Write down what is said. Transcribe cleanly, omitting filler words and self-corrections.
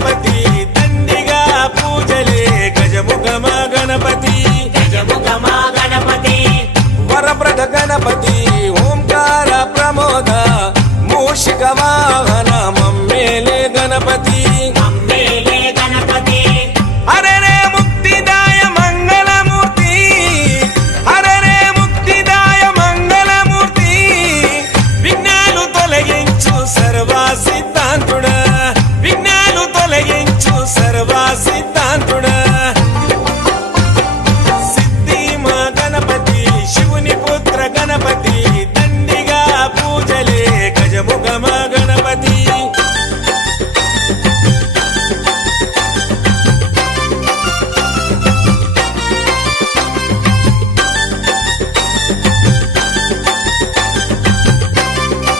గణపతి దండిగా పూజలే గజముఖమ గణపతి గజముఖమా గణపతి వరప్రద గణపతి ఓంకార ప్రమోద మూషిక